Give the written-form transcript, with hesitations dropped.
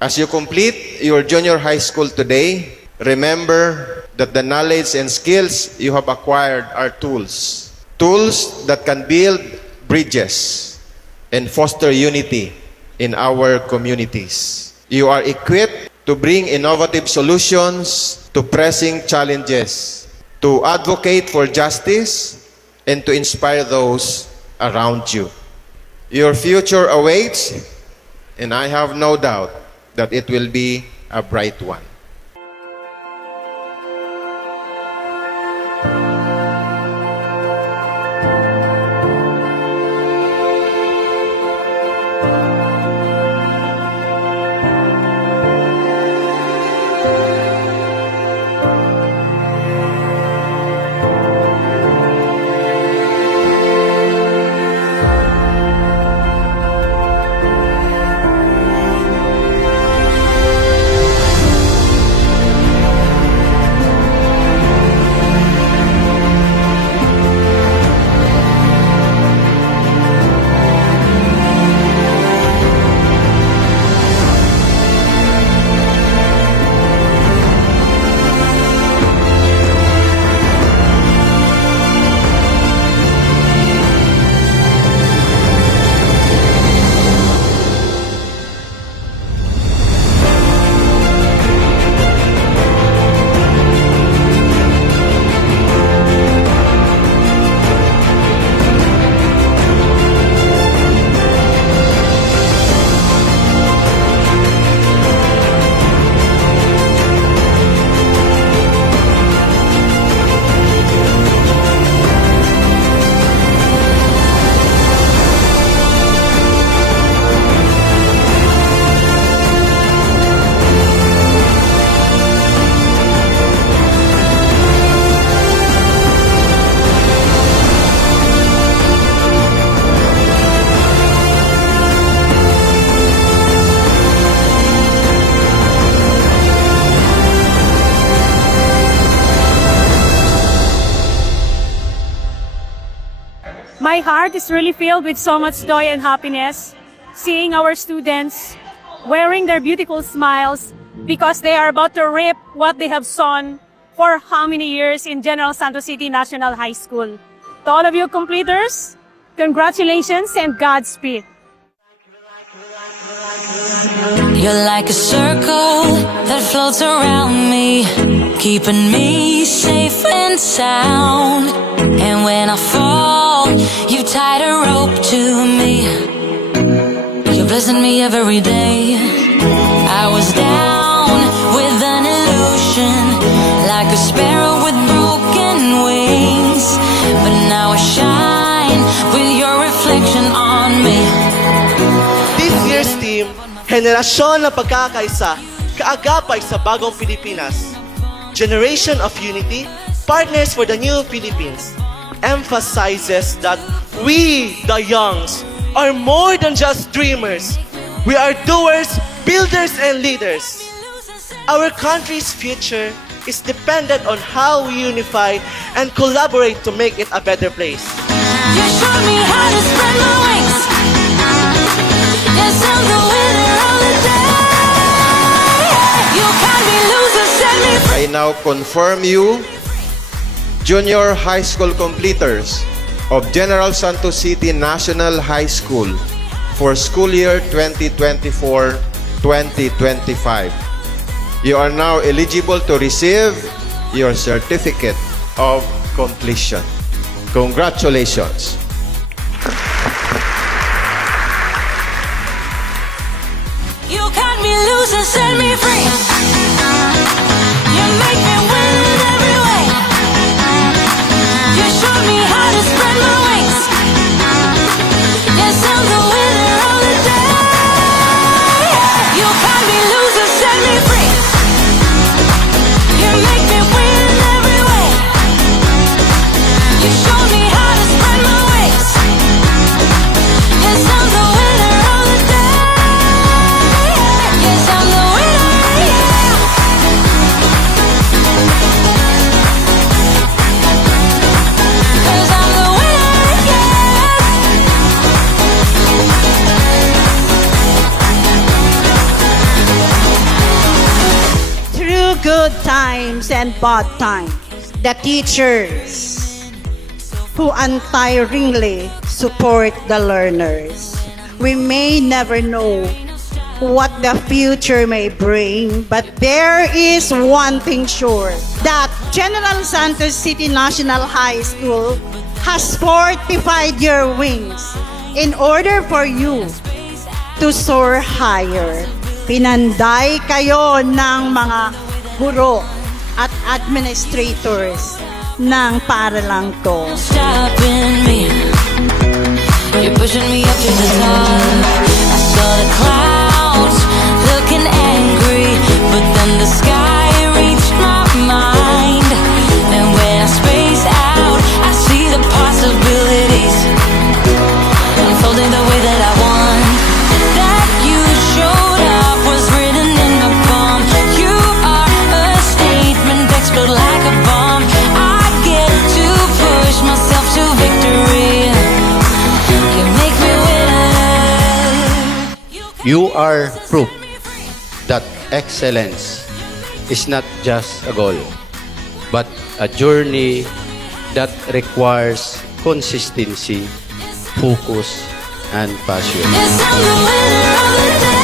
As you complete your junior high school today, remember that the knowledge and skills you have acquired are tools. Tools that can build bridges and foster unity in our communities. You are equipped to bring innovative solutions to pressing challenges, to advocate for justice, and to inspire those around you. Your future awaits, and I have no doubt that it will be a bright one. My heart is really filled with so much joy and happiness seeing our students wearing their beautiful smiles because they are about to reap what they have sown for how many years in General Santos City National High School. To all of you completers, congratulations and Godspeed. You're like a circle that floats around me, keeping me safe and sound. And when I fall, you tied a rope to me. You're blessing me every day. I was down with an illusion, like a sparrow with broken wings. But now I shine with your reflection on me. This year's team, Henerasyon ng Pagkakaisa, Kaagapay sa Bagong Pilipinas, Generation of Unity, Partners for the New Philippines, emphasizes that we, the youngs, are more than just dreamers. We are doers, builders, and leaders. Our country's future is dependent on how we unify and collaborate to make it a better place. You showed me how to spread my wings. Yes, I'm the winner of the day. You can't be losers, set me free. I now confirm you, junior high school completers of General Santos City National High School for school year 2024-2025. You are now eligible to receive your certificate of completion. Congratulations. You can't be losers, set me free. You make me win every way. You showed me how to spread my wings. Yes, I'm the winner of the day. You can't be losers, set me free. You make me win every way. You showed me how to spread my wings. Yes, I'm the winner of the day. Yes, I'm the winner, yeah. 'Cause I'm the winner, yeah. good times and bad times. The teachers who untiringly support the learners. We may never know what the future may bring, but there is one thing sure, that General Santos City National High School has fortified your wings in order for you to soar higher. Pinanday kayo ng mga guro at administrators ng paralang to. Stopping me. You're pushing me up to the top. I saw the clouds looking angry, but then the sky reached my mind. And when I space out, I see the possibilities unfolding the way that I want. That you showed up was written in my palm. You are a statement that explode like a bomb. I get to push myself to victory. You make me winner. You are proof that excellence is not just a goal, but a journey that requires consistency, focus, and passion. Yes, I'm the winner of the day.